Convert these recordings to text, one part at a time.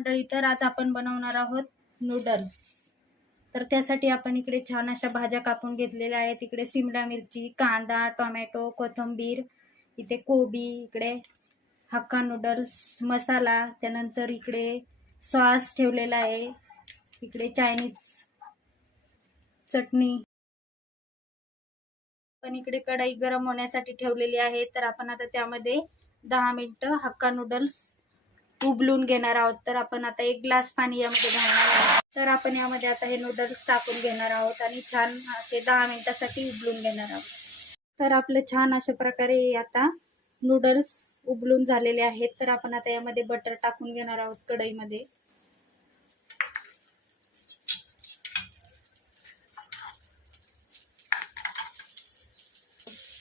मंडळी, तर आज आपण बनवणार आहोत नूडल्स. तर त्यासाठी आपण इकडे छान अशा भाज्या कापून घेतलेल्या आहेत. इकडे सिमला मिरची, कांदा, टोमॅटो, कोथिंबीर, इथे कोबी, इकडे हक्का नूडल्स मसाला, त्यानंतर इकडे सॉस ठेवलेला आहे, इकडे चायनीज चटणी. पण इकडे कढई गरम होण्यासाठी ठेवलेली आहे. तर आपण आता त्यामध्ये 10 मिनिटं हक्का नूडल्स उबलून घेणार आहोत. तर आपण आता 1 ग्लास पाणी यामध्ये घालणार आहोत. तर आपण यामध्ये आता हे नूडल्स टाकून घेणार आहोत आणि छान असे 10 मिनिटासाठी उबलून घेणार आहोत. तर आपले छान अशा प्रकारे आता नूडल्स उबलून झालेले आहेत. तर आपण आता यामध्ये बटर टाकून घेणार आहोत कढईमध्ये.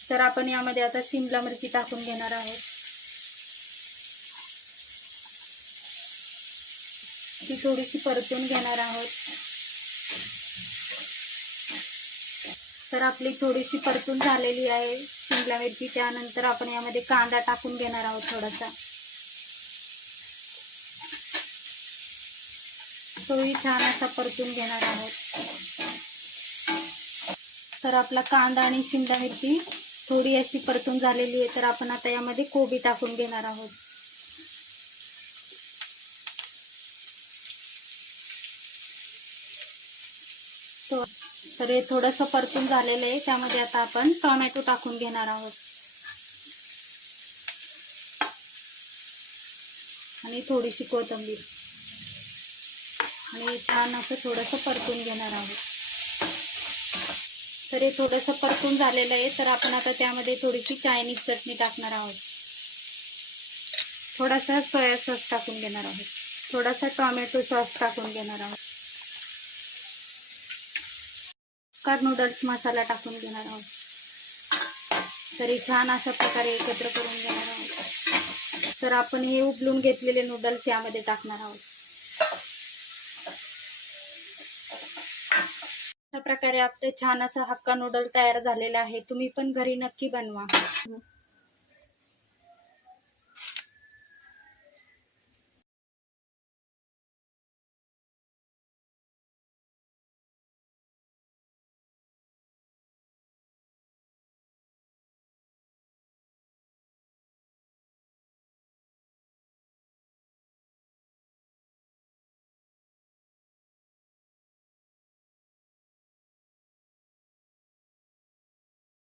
तर आपण यामध्ये आता सिमला मिरची टाकून घेणार आहोत. ती थोडीशी परतून घेणार आहोत. तर आपली थोडीशी परतून झालेली आहे सिमला मिरची. त्यानंतर आपण यामध्ये कांदा टाकून घेणार आहोत थोडासा. तोही छान असा परतून घेणार आहोत. तर आपला कांदा आणि शिमला मिरची थोडी अशी परतून झालेली आहे. तर आपण आता यामध्ये कोबी टाकून घेणार आहोत. तर हे थोडंसं परतून झालेलं आहे. त्यामध्ये आता आपण टोमॅटो टाकून घेणार आहोत आणि थोडीशी कोथिंबीर आणि छान असं थोडंसं परतून घेणार आहोत. तर हे थोडंसं परतून झालेलं आहे. तर आपण आता त्यामध्ये थोडीशी चायनीज चटणी टाकणार आहोत. थोडासा सोया सॉस टाकून घेणार आहोत. थोडासा टोमॅटो सॉस टाकून घेणार आहोत. नूडल्स मसाला टाकून घेणार आहोत. तरी छान अशा प्रकारे एकत्र करून घेणार आहोत. तर आपण हे उबलून घेतलेले नूडल्स यामध्ये टाकणार आहोत. अशा प्रकारे आपले छान असा हक्का नूडल तयार झालेला आहे. तुम्ही पण घरी नक्की बनवा.